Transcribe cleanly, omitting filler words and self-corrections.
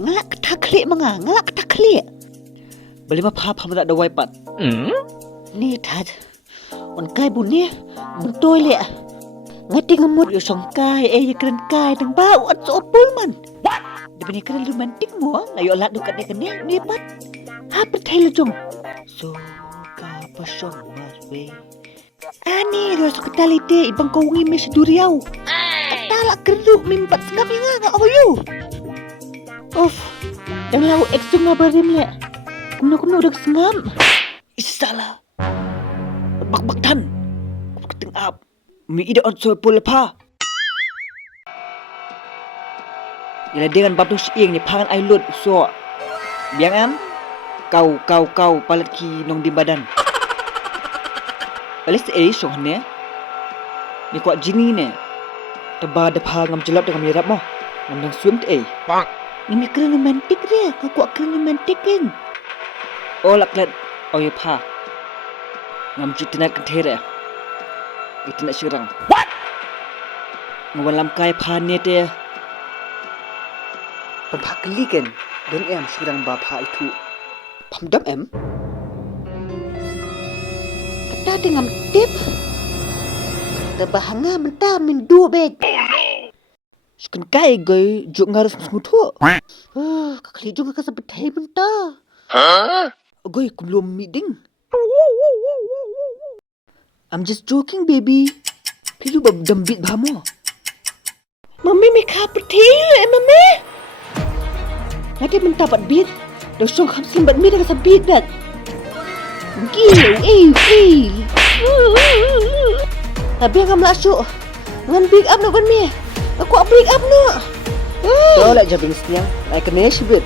Ngelak ketaklik mga, ngelak ketaklik. Bali mapapa mo na daway pat. Ni tad. On kai bunyi, betul le. Ngati ngemut yo song kai, ye keren kai tang bau at so pulman. Di bani keren romantik mo, layo lat dukat ne ni pat. Ha pertai jong. So ka pasong marwe. Ani ro so ketalite ibang kaungi me seduriau. Atala keruk mimpat ngap nga oyo. Of. Yang lau ekstu ngabarim le. Kuno udah sengam. Isala. Bak tan. Keting up. Mi ida on soy pul pa. Ila dengan bab dus ing ni pangan ai lut so. Biang am. Kau palat ki nong di badan. Alis song ne. Ni kuat jini ne. Teba depa ngam jelap dengan mirap mo. Ngam nang swim te. Bang. Ini keren romantik dia. Aku keren romantik kan. Oh laklet. Oh ya pa. Ngam jitinat kentere. Itinat sirang. What? Ngawalam kai pa ne te. Penpakli kan. Dan em sirang bapa itu. Pamdam em. Kita dengan tip. Terbahanga mentah min dua beg. Sekan kai gay juk ngarus ngutu. Kakali juga kesebetai mentah. Gay belum meeting. I'm just joking baby. Pilu bab dambit bahamo. Mami meka perti mami. Nanti mentah bat bit. Dosong hamsin bat mit dengan sabit dat. Gil, Habis ngam masuk. Ngan big up nak ban mi. Aku break up nak. Tolak jabing siang. Naik kena sibit.